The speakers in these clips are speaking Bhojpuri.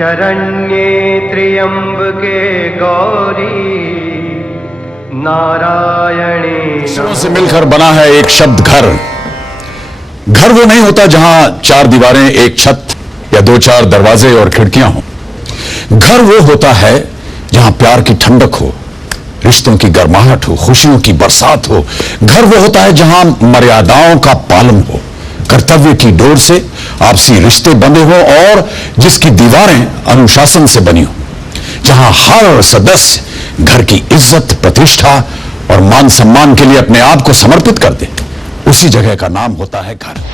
शरण्ये त्र्यंबके गौरी नारायणी। अक्षरों से मिलकर बना है एक शब्द घर। घर वो नहीं होता जहां चार दीवारें, एक छत या दो चार दरवाजे और खिड़कियां हों। घर वो होता है जहां प्यार की ठंडक हो, रिश्तों की गर्माहट हो, खुशियों की बरसात हो। घर वो होता है जहां मर्यादाओं का पालन हो, कर्तव्य की डोर से आपसी रिश्ते बंधे हो और जिसकी दीवारें अनुशासन से बनी हो। जहां हर सदस्य घर की इज्जत, प्रतिष्ठा और मान सम्मान के लिए अपने आप को समर्पित कर दे, उसी जगह का नाम होता है घर।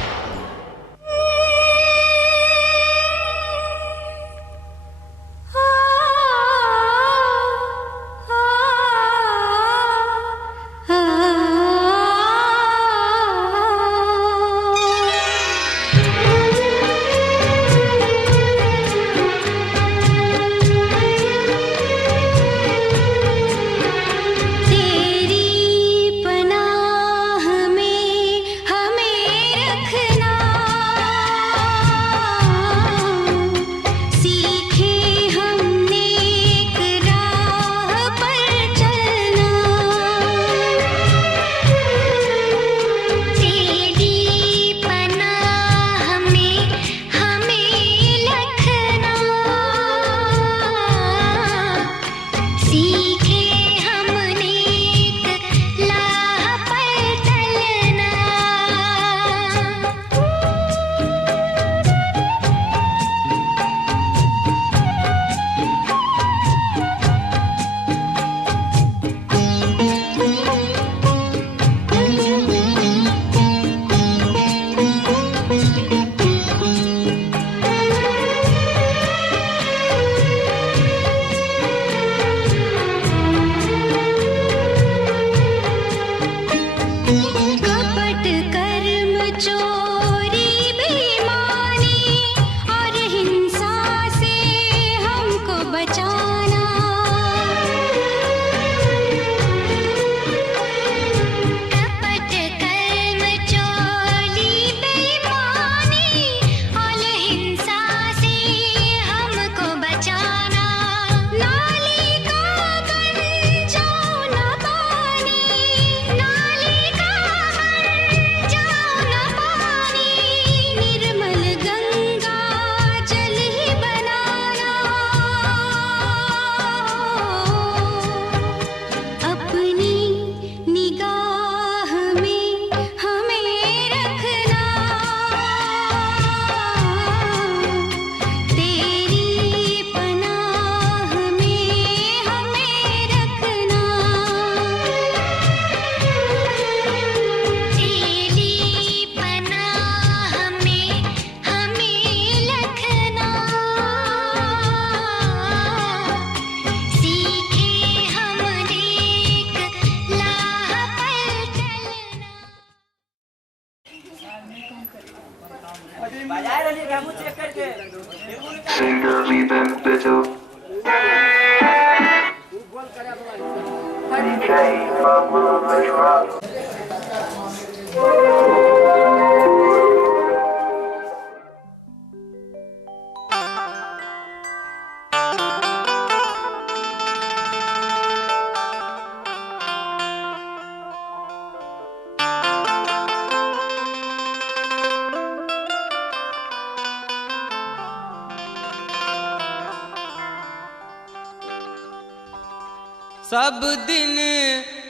सब दिन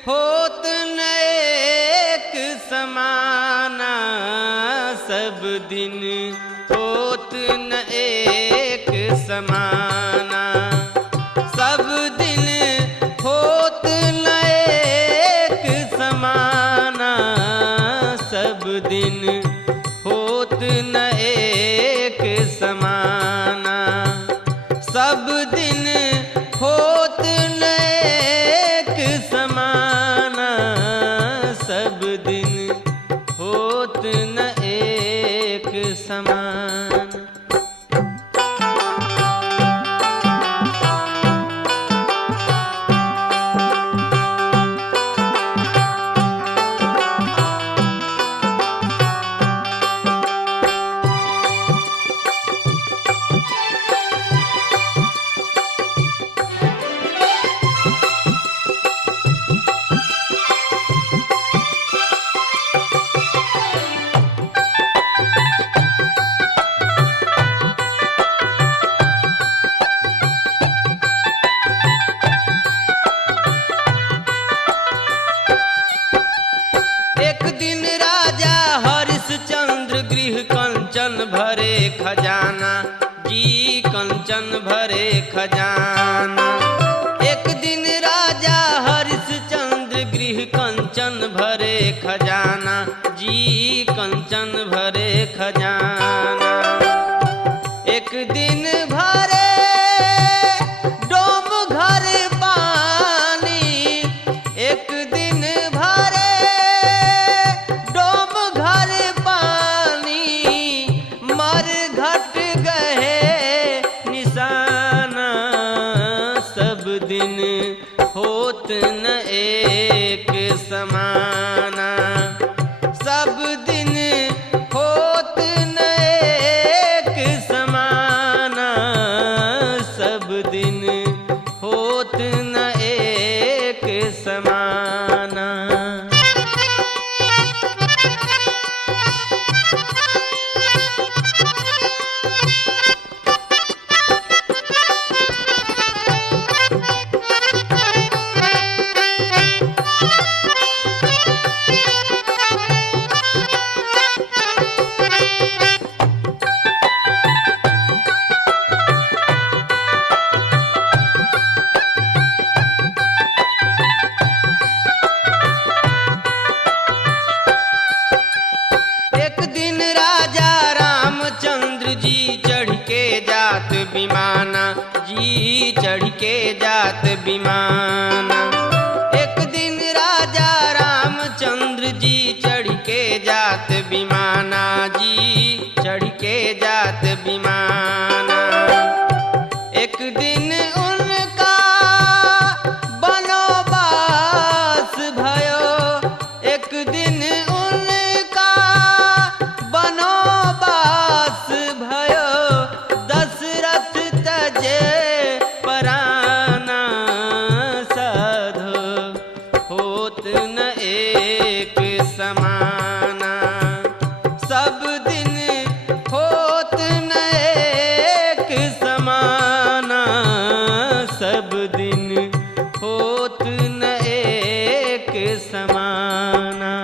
होत न एक समाना, सब दिन होत न एक समाना, सब दिन होत न एक समाना, सब दिन होत न एक समाना, सब दिन होत न समाना, सब दिन होत न एक समान। कंचन भरे खजाना जी कंचन भरे खजाना। एक दिन राजा हरिश्चंद्र गृह कंचन भरे खजाना जी कंचन भरे खजाना। एक दिन भरे डोम घर पानी, एक दिन भरे डोम घर पानी, मर घट गए निशाना। सब दिन होत न एक समाना, सब दिन होत न एक समाना, सब दिन होत न एक समाना। एक दिन राजा रामचंद्र जी चढ़ के जात विमाना जी चढ़ के जात विमाना। एक दिन राजा रामचंद्र जी चढ़ के जात विमाना जी चढ़ के जात विमाना। एक दिन उनका बनोबास भयो, एक दिन उनका बनोबास भयो, दशरथ तजे पराना। साधो होत न एक समाना, सब दिन होत न एक समाना, सब दिन होत न एक समाना।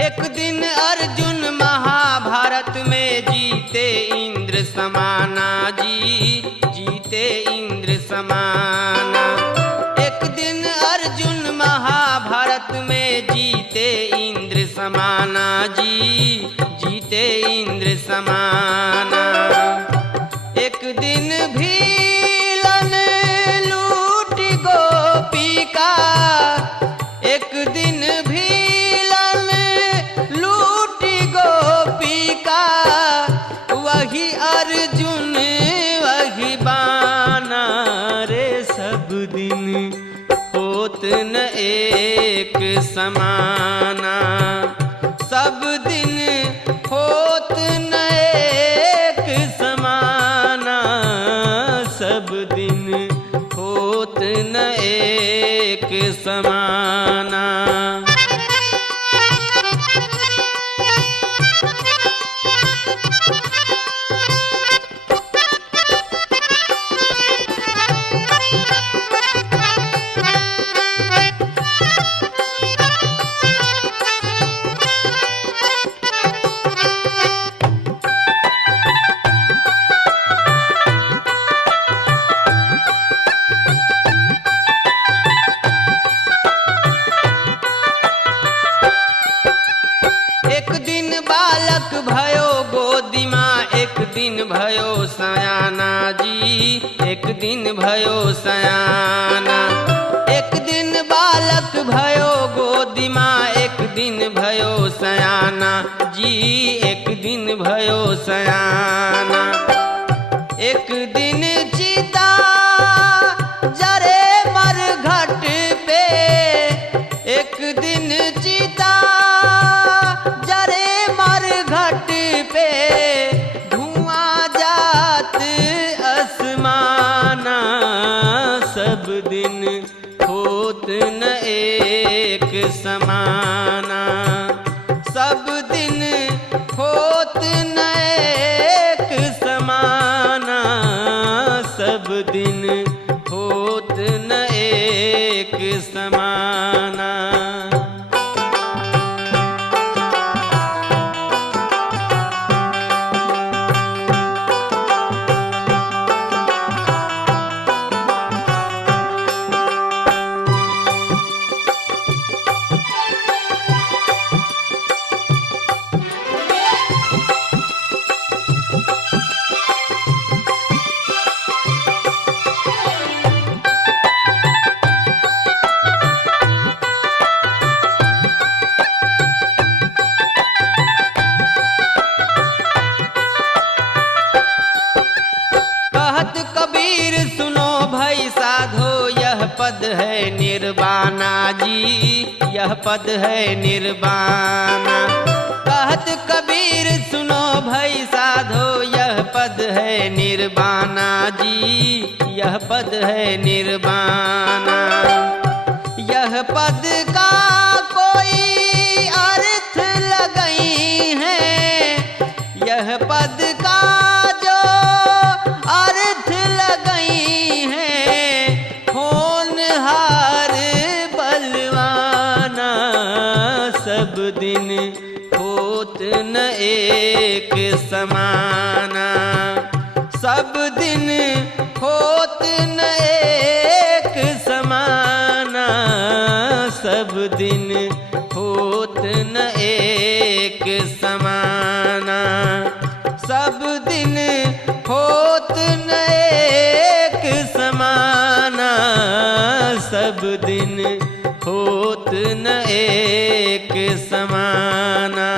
एक दिन अर्जुन महाभारत में जीते इंद्र समाना जी जीते इंद्र समाना। एक दिन अर्जुन महाभारत में जीते इंद्र समाना जी जीते इंद्र समाना। एक दिन भीलन लूट गोपी का, एक दिन भीलन लूट गोपी का, वही अर्जुन वही बाना। रे सब दिन होत न एक समाना, सब दिन होत न एक समाना, सब दिन होत न एक समाना। भयो सयाना जी, एक दिन भयो सयाना। एक दिन बालक भयो गोदी माँ, एक दिन भयो सयाना जी, एक दिन भयो सयाना। एक दिन चिता जरे दिन होत न एक समाना। सब दिन होत न एक समाना, सब दिन होत न एक समाना। कहत कबीर सुनो भाई साधो, यह पद है निर्वाणा जी, यह पद है निर्वाणा। कहत कबीर सुनो भाई साधो, यह पद है निर्वाणा जी, यह पद है निर्वाणा। यह पद का कोई अर्थ लगई है, यह पद का अर्थ लगई है, होनहार बलवाना। सब दिन होत न एक समाना, सब दिन होत न एक समाना, सब दिन होत न एक समाना। सब दिन होत न एक समाना, सब दिन होत न एक समाना।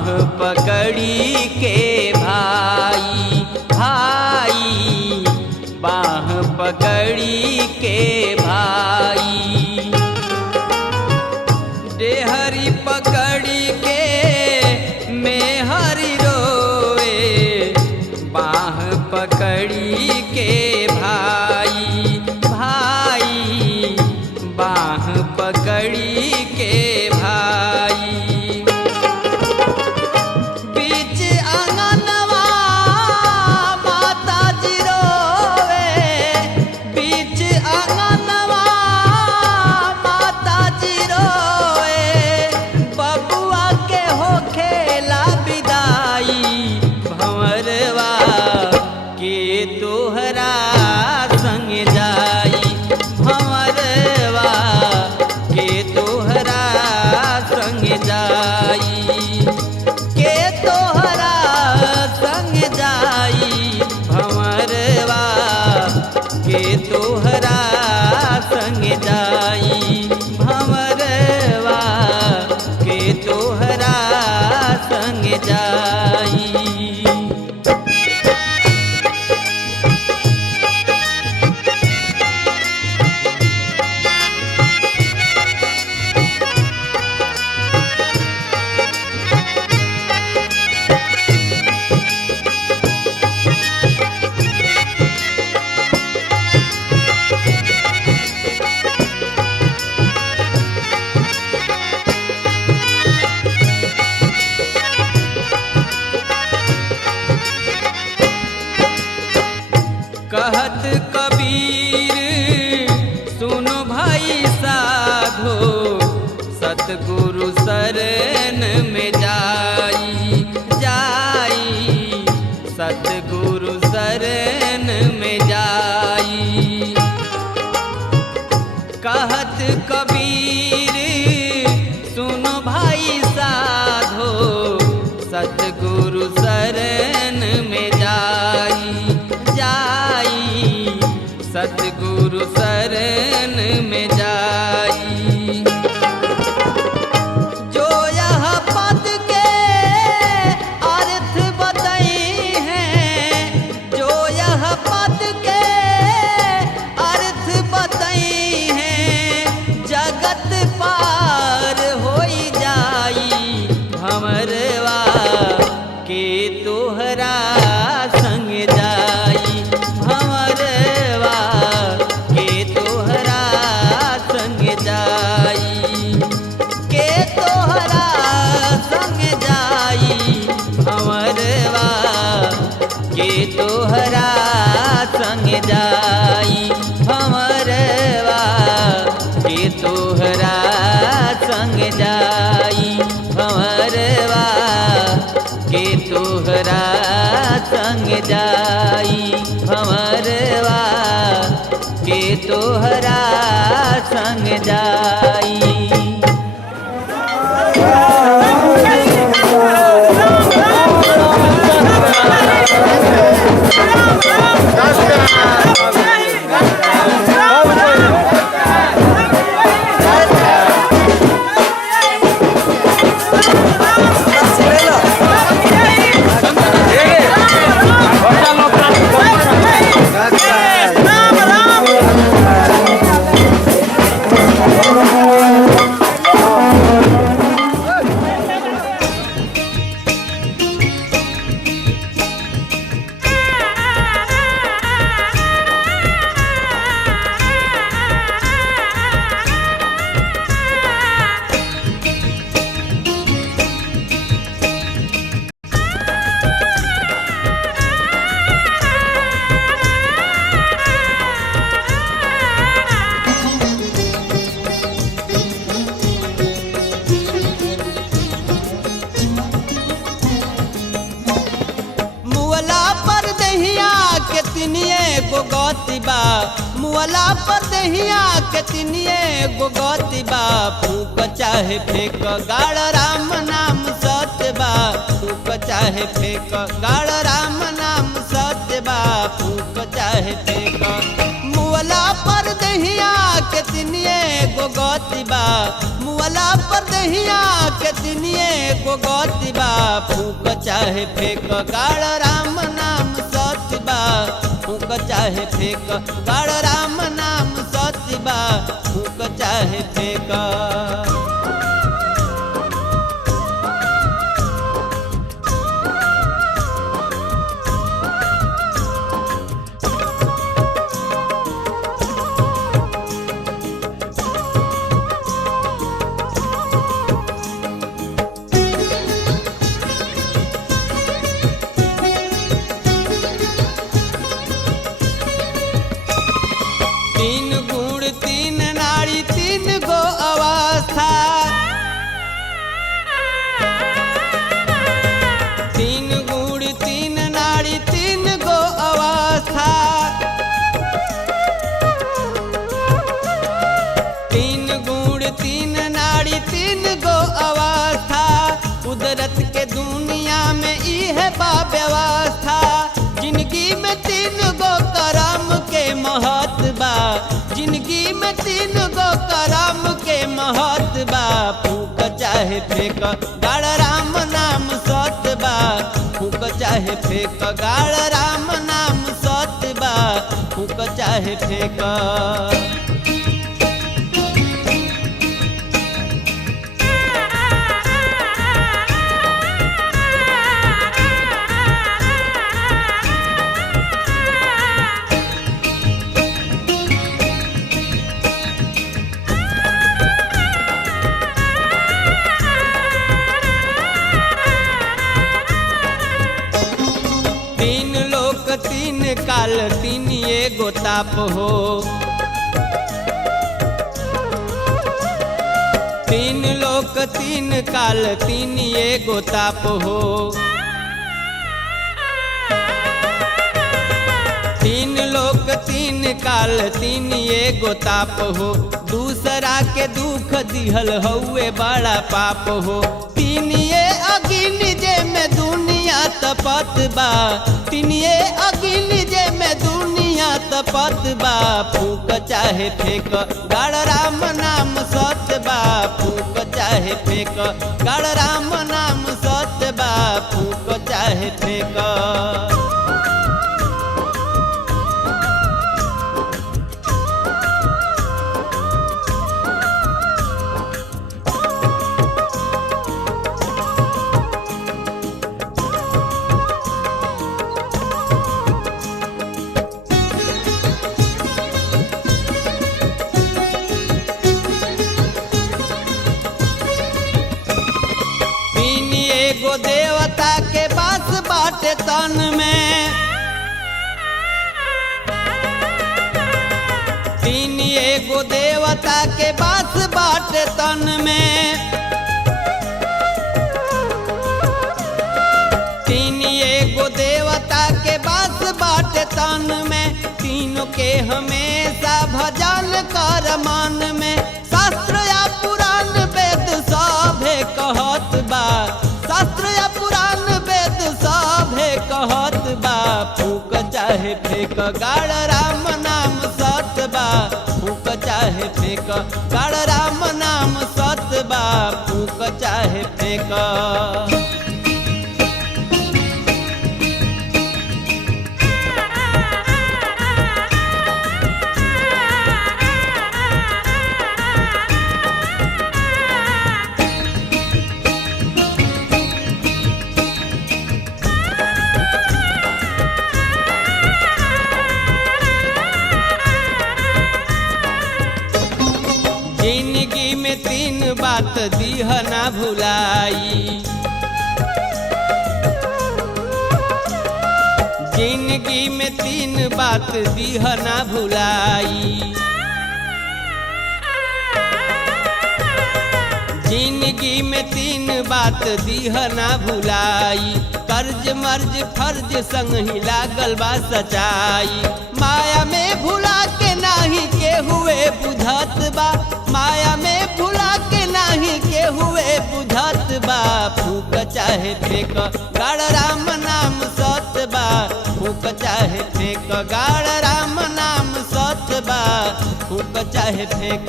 बाह पकड़ी के भाई, भाई बाह पकड़ी के भाई। डेहरी पकड़ी के मेहरी रोए, बाह पकड़ी के भाई, भाई बाह पकड़ी के भाई। बीच आंगनवा माता जी रोवे, बीच आंगनवा माता जी रोए, बबुआ के हो खेला विदाई, भंवरवा के तोहरा संग जाई, भंवरवा के तोहरा संग जाई, के तोहरा संग जाई, भंवरवा के तोहरा संग जाई, भंवरवा के तोहरा संग जाई। कहत कबीर सुनो भाई साधो, सतगुरु शरण में जाई, जाई सतगुरु शरण में जाई। कहत कबीर सुनो भाई साधो, सतगुरु शरण में जाई, जाई सतगुरु शरण में जाई। जो यह पद के अर्थ बताई हैं, जो यह पद के अर्थ बताई हैं, जगत पार होई जाई, भंवरवा के तोहरा संग जाई, भंवरवा के तोहरा संग जाई, के तोहरा संग जाई, भंवरवा के तोहरा संग जाई, भंवरवा के तोहरा संग जाई, भंवरवा के तोहरा संग जाई, भंवरवा के तोहरा संग जाई। गो गतिबा मुअला पर दहिया के तिनिए गो गतिबा फूक चाहे फेंक गाड़ राम नाम सत्यबा फूक चाहे फेंक गाड़ राम नाम सत्यबा फूक चाहे फेंक मुअला पर दहिया के तिनिए गो गतिबा मुअला पर पर दहिया के तिनिए गो गति बा फूक चाहे फेंक गाड़ राम नाम सत्य बा फूक चाहे फेंक गाड़ राम नाम सत्य बा फूक चाहे फेंक। तीन गुण तीन नाड़ी तीन गो अवस्था तीन गुण तीन नाड़ी तीन गो अवस्था तीन गुण तीन नाड़ी तीन गो अवस्था कुदरत के दुनिया में ई है बा व्यवस्था जिंदगी में तीन गो करम के महत्व बा जिंदगी में तीन गो करम के महत्व बा फूक चाहे फेंक गाड़ राम नाम सत्य बा फूक चाहे फेंक गाड़ राम नाम सत्य बा फूक चाहे फेंक। तीन लोक तीन काल तीन एगो ताप हो तीन लोक तीन काल तीन एगो ताप हो तीन लोक तीन काल तीन एगो ताप हो दूसरा के दुख दिहल हउए बड़ा पाप हो तीन ये अगिन जे में दुनिया तपत बा तीन ये अगिन जे में दुनिया तपत बा फूक चाहे फेंक गाड़ राम नाम सत्य बा फूक चाहे फेंक गाड़ राम नाम सत्य बा फूक चाहे फेंक। तीन एगो देवता के बास बाटे तन में तीन एगो देवता के बास बाटे तन में तीन एगो देवता के बास बाटे तन में तीनों के हमेशा भजन कर मन में शास्त्र या पुराण वेद सभे कहत बा शास्त्र या पुराण वेद सभे कहत बा फूक चाहे फेंक गाड़ राम नाम सत्य बा फूक चाहे फेंक गाड़ राम नाम सत्य बा फूक चाहे फेंक। जिंदगी में तीन बात दीह ना भुलाई जिंदगी में तीन बात दीह ना भुलाई जिंदगी में तीन बात दीह ना भुलाई कर्ज मर्ज फर्ज संग ही लागल बा सच्चाई माया में भुला के नाही के हुए बुझत बा माया में भुला के नाही के हुए बुझत बा फूक चाहे फेंक गाड़ राम नाम सत्य बा फूक चाहे फेंक गाड़ राम नाम सत्य बा फूक चाहे फेंक।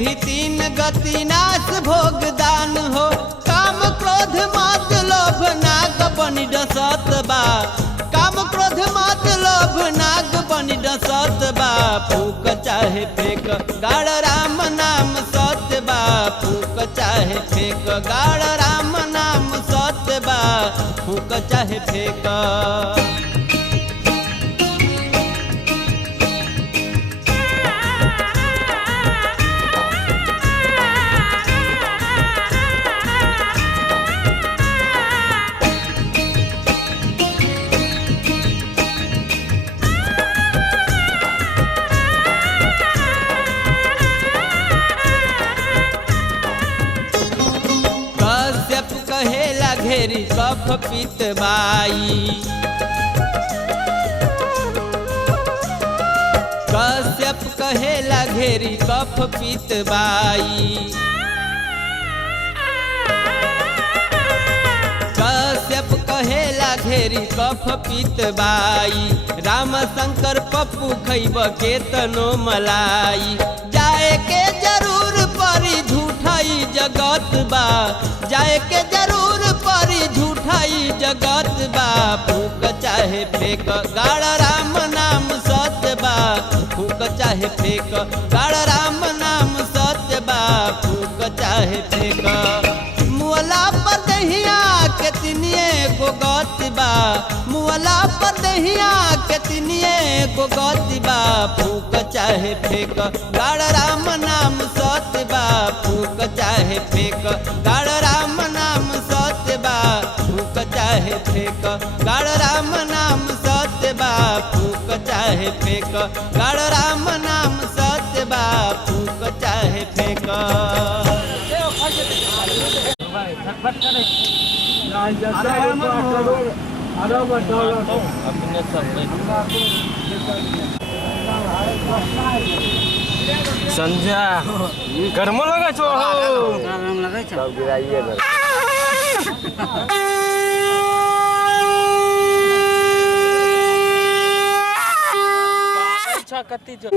भी तीन गति नाश भोग दान हो। काम क्रोध मत लोभ नाग बनि डसत बा। काम क्रोध मत लोभ नाग बनि डसत बा। फूक चाहे फेंक गाड़ राम नाम सत्य बा। फूक चाहे फेंक गाड़ राम नाम सत्य बा। फूक चाहे फेंक। कहेला घेरी कफ पित बाई। कश्यप कहेला घेरी कफ पित बाई। कश्यप कहेला घेरी कफ पित बाई। राम शंकर पप्पू खैब के तनो मलाई। जाए के जरूर परी झूठाई जगत बा। जाए के जरूर परी झूठाई जगत बा। फूक चाहे फेंक गाड़ राम नाम सत्य बा। फूक चाहे फेंक गाड़ राम नाम सत्य बा। फूक चाहे फेंक। मुअला पर दहिया के तिनिए गो गति बा। मुअला पर दहिया के तिनिए गो गति बा। फूक चाहे फेंक गाड़ राम नाम सत्य बा। फूक चाहे फेंक गाड़ राम नाम सत्य बा। फूक चाहे फेंक गाड़ राम नाम सत्य बा। फूक चाहे फेंक गाड़ राम नाम सत्य बा। फूक चाहे फेंक। संध्या कर्म लगा छो सब गिराइए घर। अच्छा कति जो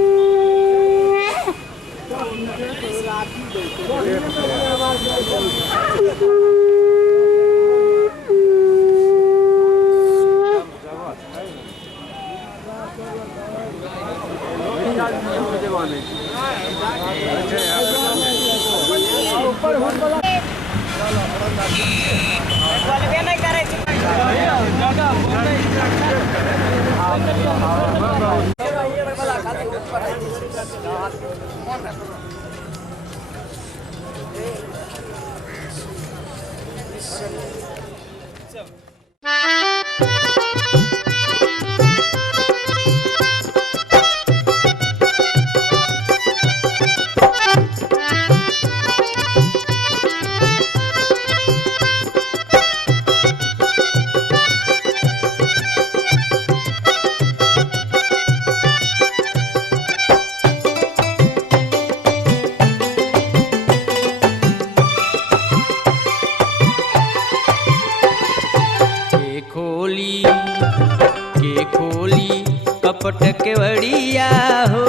कपट केवड़िया हो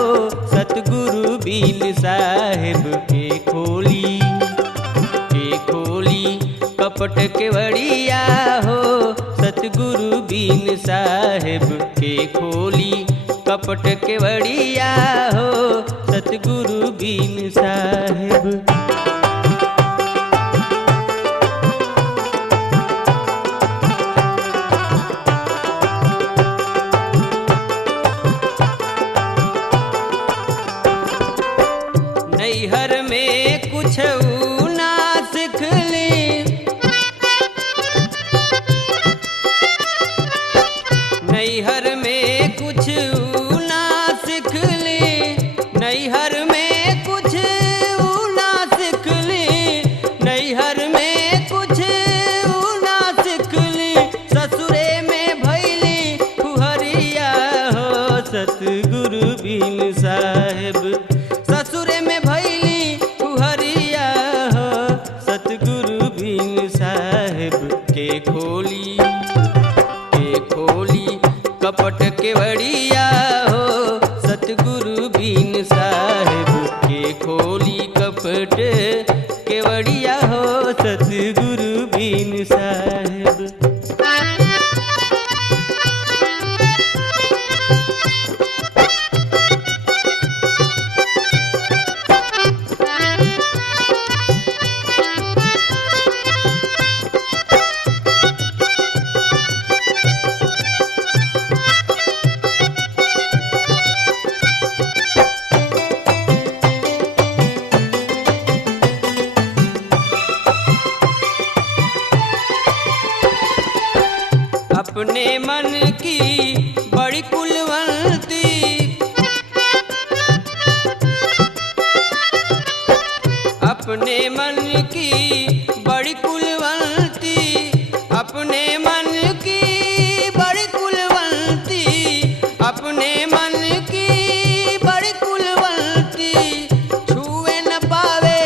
सतगुरु बीन साहेब के खोली कपट केवड़िया हो सतगुरु बीन साहेब के खोली कपट केवड़िया हो सतगुरु बीन साहेब। नैहर में कुछ ना सिखली, नैहर में कुछ ना सिखली, नैहर में कुछ ना सिखली, नैहर में कुछ ना सिखली, ससुरे में भैली फुहरिया हो सतगुरु बीन साहेब। ससुरे में भैली फुहरिया हो सतगुरु बीन साहेब के खोली कपट केवड़िया हो सतगुरु बीन साहेब के खोली सतगुरु बीन साहेब। अपने मन की बड़ी कुलवंती, अपने मन की बड़ी कुलवंती, अपने मन की बड़ी कुलवंती, अपने मन की बड़ी कुलवंती, छुए न पावे,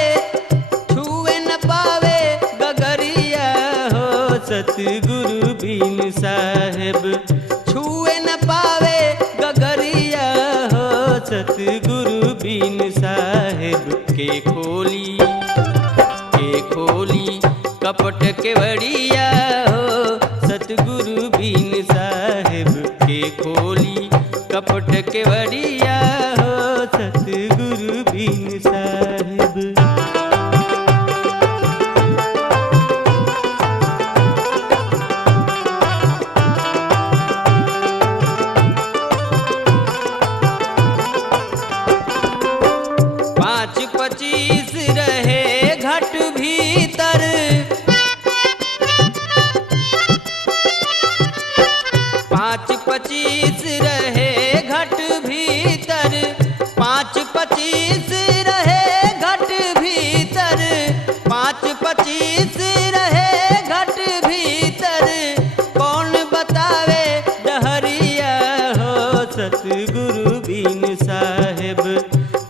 छुए न पावे गगरिया हो सतगुरु बीन साहेब, छुए न पावे गगरिया हो सतगुरु बीन साहेब। के खोली कपट के बड़िया हो सतगुरु बीन साहेब, के खोली कपट के बड़िया हो सतगुरु बीन साहेब। पाँच पच्चीस रहे घट भीतर, पाँच पच्चीस रहे घट भीतर, पाँच पच्चीस रहे घट भीतर, पाँच पच्चीस रहे घट भीतर, कौन बतावे डहरिया हो सतगुरु बीन साहेब,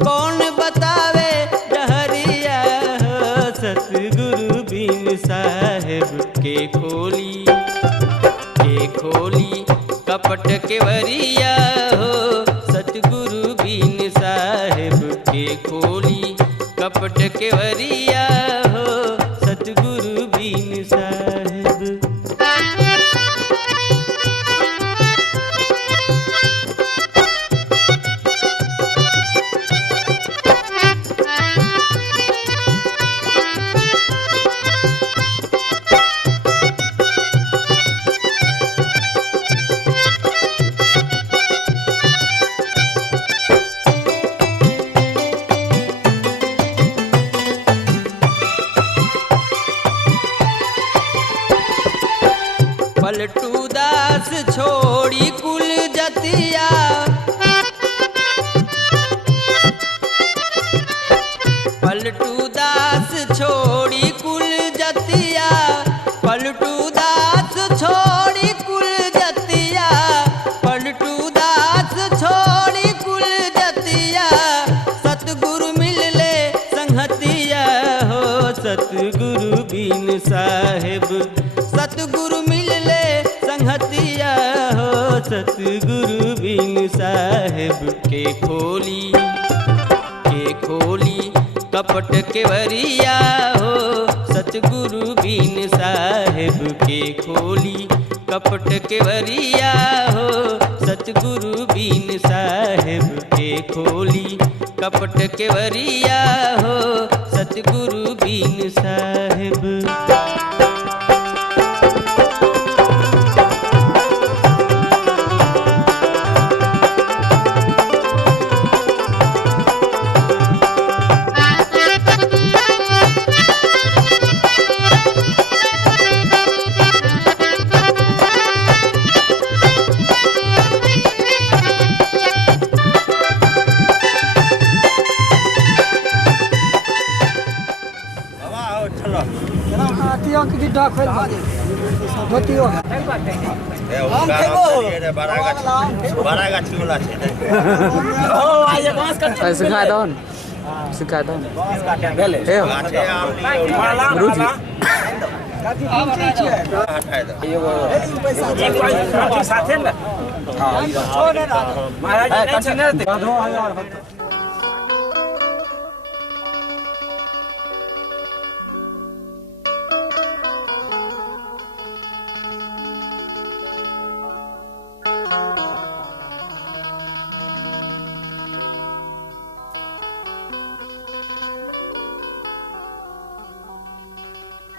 कौन बतावे डहरिया हो सतगुरु बीन साहेब। के खोली कपट के बरिया हो सतगुरु बीन साहेब, के खोली कपट के बरिया हो सतगुरु बीन साहेब। पलटू दास छोड़ी कुल जतिया, पलटू दास छोड़ी कुल जतिया, पलटू दास छोड़ी कुल जतिया, पलटू दास छोड़ी कुल जतिया, सतगुरु मिलले संगतिया हो सतगुरु बीन साहेब, सतगुरु मिलले संगतिया हो सतगुरु बीन साहेब। के खोली कपट के बरिया हो सतगुरु बीन साहेब, के खोली कपट के बरिया हो सतगुरु बीन साहेब, के खोली कपट के बरिया हो सतगुरु बीन साहेब। सिखा दो सिखा दो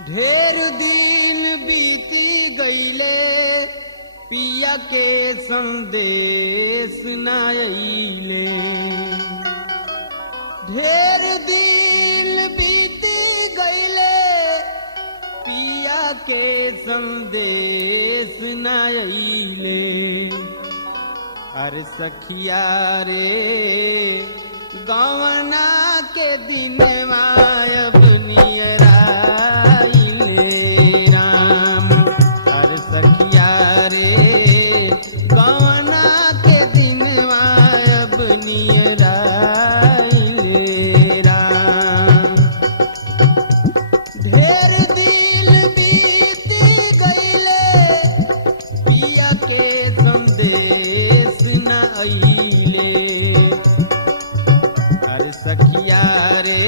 ढेर दिन बीती गईले पिया के संदेश न आइले। ढेर दिन बीती गईले पिया के संदेश न आइले। अरे सखिया रे गवना के दिन मायब नियराइले राम। अरे सखिया रे गवना के दिन मायब नियराइले राम। ढेर दिन बीती गईले पिया के संदेश न आइले। अरे सखिया रे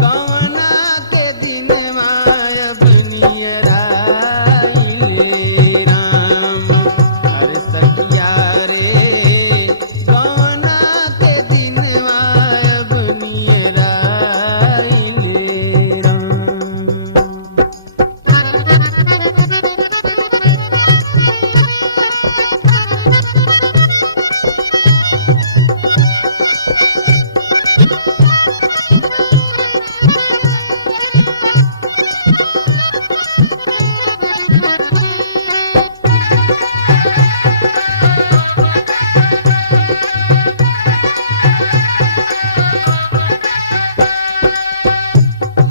गवना के दिन मायब नियराइले राम। अरे सखिया रे गवना के दिन मायब नियराइले राम।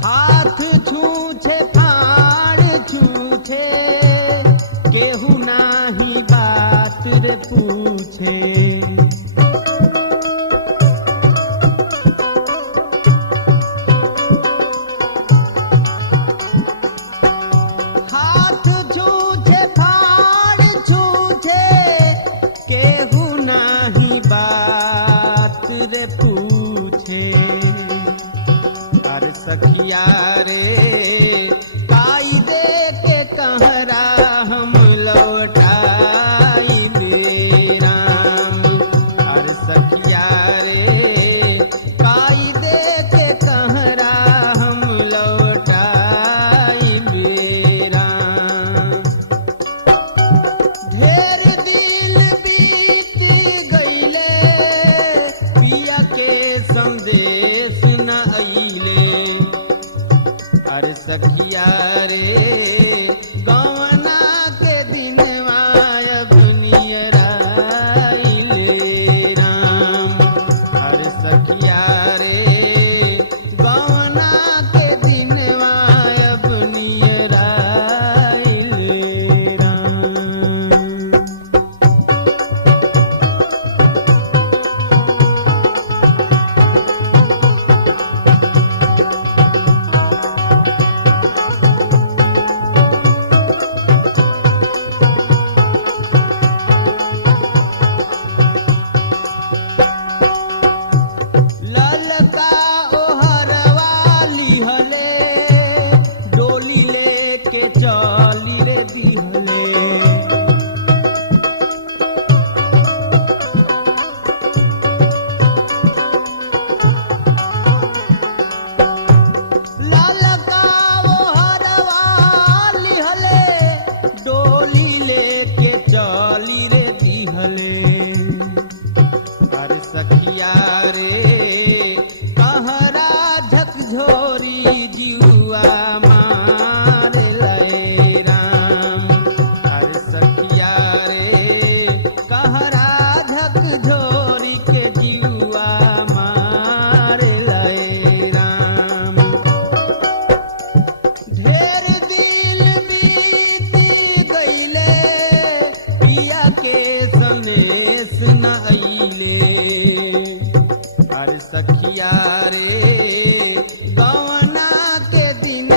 हाथ छूछे फाड़ छूछे केहू नाही बात रे पूछे। हाथ छूछे फाड़ छूछे केहू नाही बात रे पूछे। अरे सखिया रे कायदे के कहरा हम लौटाई राम। अरे सखिया रे कायदे के कहरा हम लौटाई राम। ढेर दिन बीती गईले पिया के संदेश न आइले। अरे सखिया रे गवना के दिन मायब नियराइले राम। अरे सखिया रे गवना के दिन मायब नियराइले राम। ललका ओहरवा लिहले डोली लेके चली रे दिहले। ललका ओहरवा लिहले डोली लेके चली रे दिहले। अरे सखिया रे कहरा झकझोरी जुआ मार लए राम। अरे सखिया रे कहरा झकझोरी के जुआ मार लए राम। ढेर दिन बीती गईले पिया के संदेश न आइले। अरे सखिया रे गवना के दिन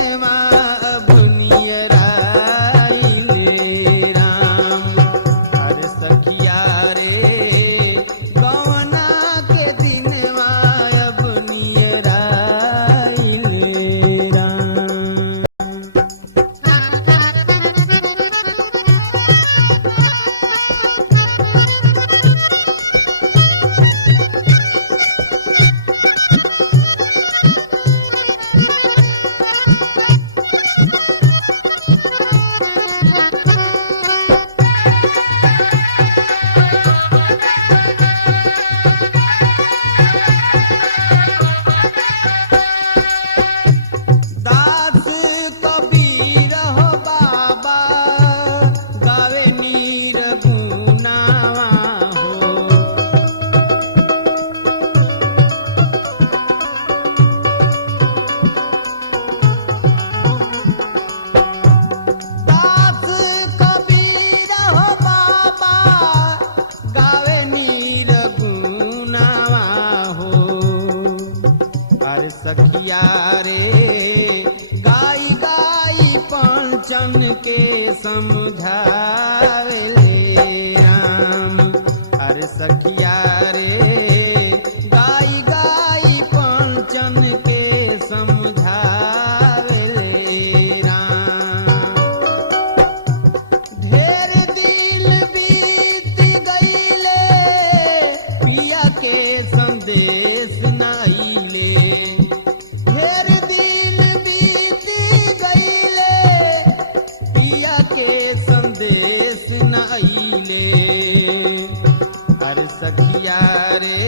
पंचन के समझावेले राम। अरे सखिया रे गाई गाई पंचन के समझावेले राम। ढेर दिल बीत गईले पिया के संदेश नाइले। ढेर दिल बीत गईले पिया के संदेश नाइले। हर सखिया रे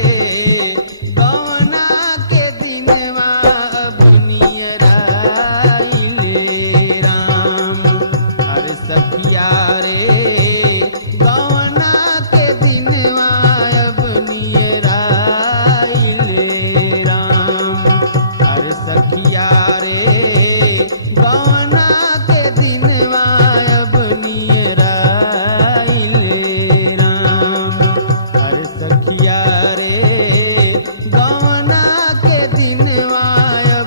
गवना के दिनवा बुनियराइले राम। हर सखिया रे गवना के दिनवा बुनियराइले राम। हर सखिया रे गवना के दिनवा बुनियराइले राम। हर सखिया रे गवना के दिनवा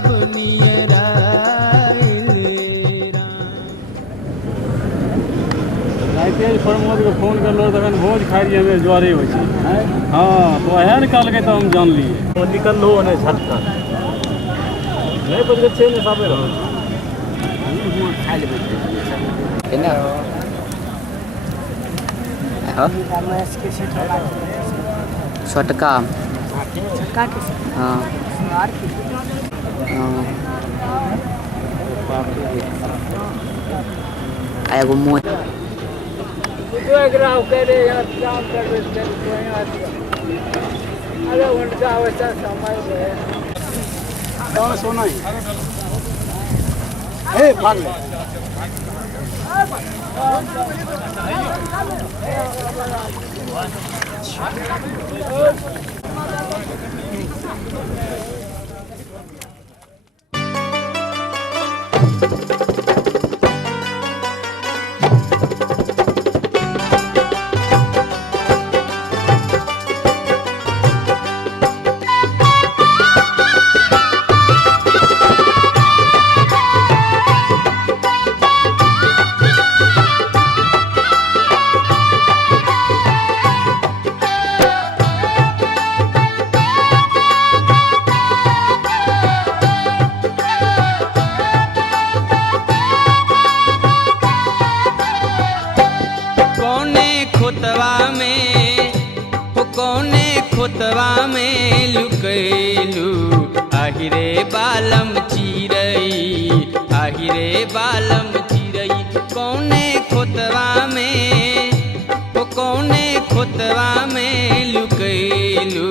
बुनियराइले राम। राइते प्रमोद के फोन करलो तखन भोज खाइ रही हमें ज्वारे होइ छै। हाँ तो वएह निकालके तो हम जान लिए वो निकल लो ने छत का नहीं बदले छे ने साबे रहो खाइ लेबै केना हो छोटका हाँ एगो मोह सोना ही ए भाग ले खोतवा में लुकैलू आहिरे बालम चिरई आहिरे बालम चिरई कौने खोतवा में लुकैलू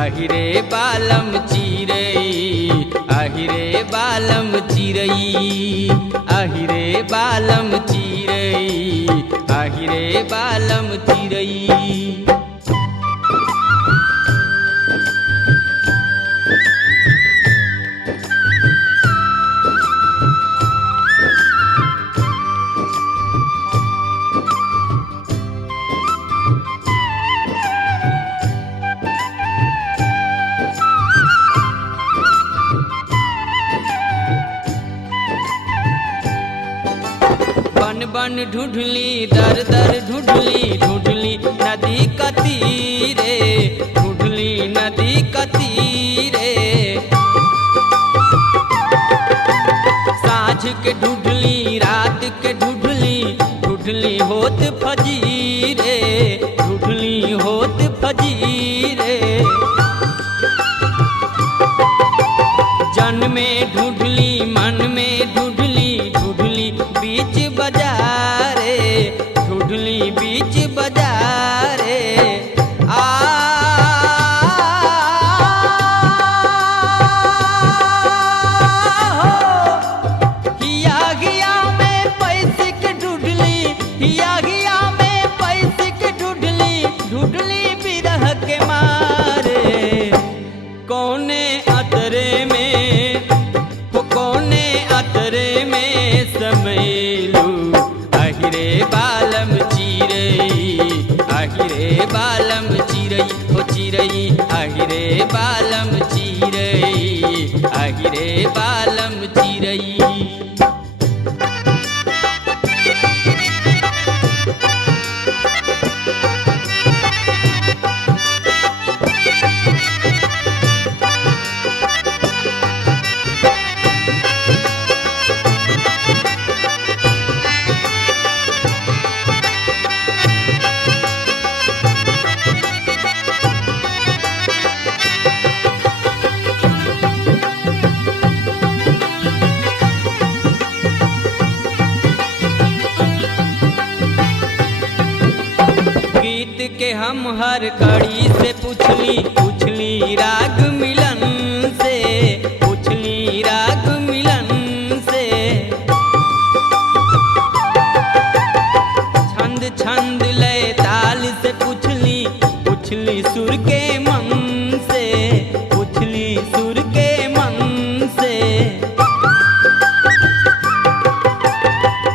आहिरे बालम चिरई आहिरे बालम चिरई आहिरे बालम चिरई आहिरे बालम चिरई बन ढूंढली दर दर ढूंढली नदी का तीरे ढूंढली नदी का तीरे साँझ के ढूंढली रात के ढूंढली होत फजीरे ढूंढली होत फजीरे जन में ढूंढली मन में ढूंढली बीच बाजारे ढूंढली बीच बाजारे हिया गिया में पैसे के ढूंढली हिया गिया में पैसे के ढूंढली बिरह के मारे कौने अतरे में समैलू आहिरे बालम चिरई आहिरे बालम चिरई हो चिरई आहिरे बालम चिरई आहिरे बालम चिरई हम हर कड़ी से पूछली राग मिलन से, पूछली राग मिलन से। छंद छंद लय ताल से पूछली सुर के मन से, पूछली सुर के मन से।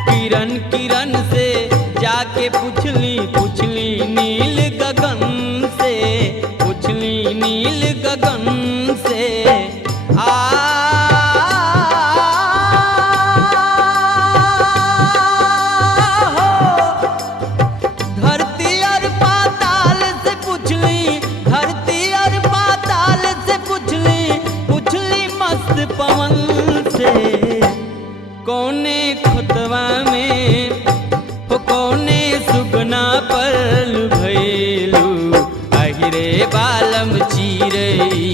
किरण किरण से जाके पूछली नील गगन से, पूछली नील गगन से। धरती और पाताल से पूछली, धरती और पाताल से पूछली मस्त पवन से। कौने खुतवा में हो कौने सुगना परल भैलू, आहिरे बालम चिरई,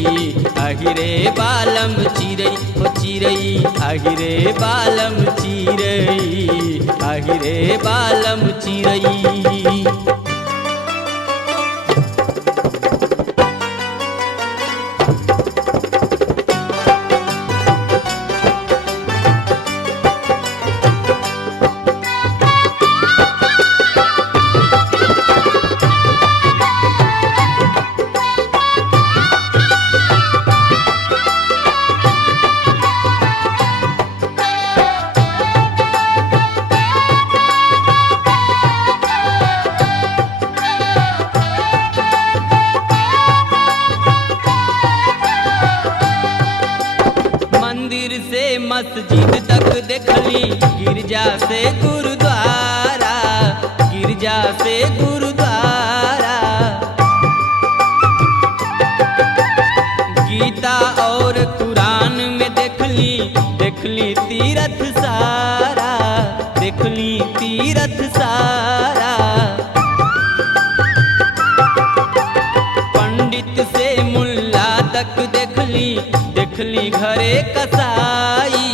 आहिरे बालम चिरई हो चिरई, आहिरे बालम चिरई, आहिरे बालम चिरई। मंदिर से मस्जिद तक देखली, गिरजा से गुरुद्वारा, गिरजा से गुरुद्वारा। गीता और कुरान में देखली तीरथ सारा, देखली तीरथ सारा। पंडित से मुल्ला तक देखली घरे कसाई,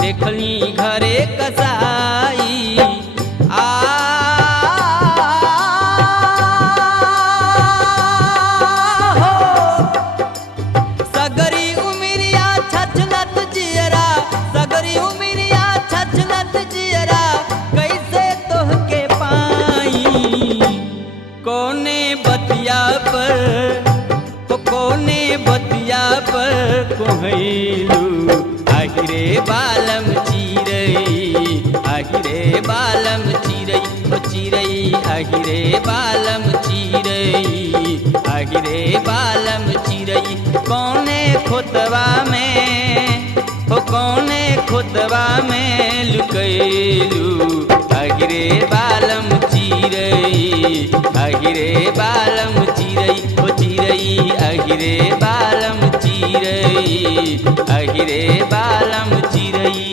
देखली घरे कसाई। सगरी उमिरिया छछलत जियरा, सगरी उमिरिया छछलत जियरा, कैसे तोहके पाई। कौने बतिया पर कौने बतिया पर कोहलू, आहिरे बालम चिरई, आहिरे बालम चिरई हो चिरई, आहिरे बालम चिरई, आहिरे बालम चिरई। कौने खुतवा में हो कौने खुतवा में लुकैलू, आहिरे बालम चिरई, आहिरे बालम चिरई हो चिरई, आहिरे बालम चिरई, आहिरे बालम चिरई।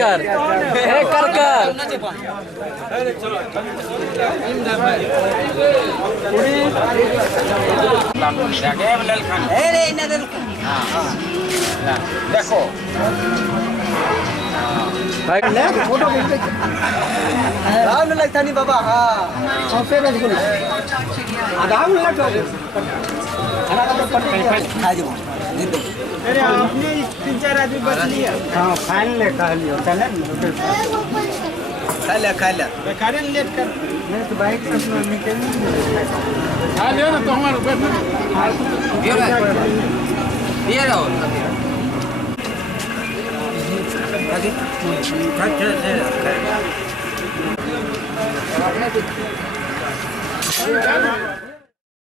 कर देखो राम लगता नहीं बाबा। हाँ सबसे आधा मिनट अरे आपने 3-4 आदमी बच लिया। हाँ फाइल ले कह लियो चले खा ले बेकार लेट कर नहीं तो बाइक से निकल खा लियो ना तो हमारा ये रहो आगे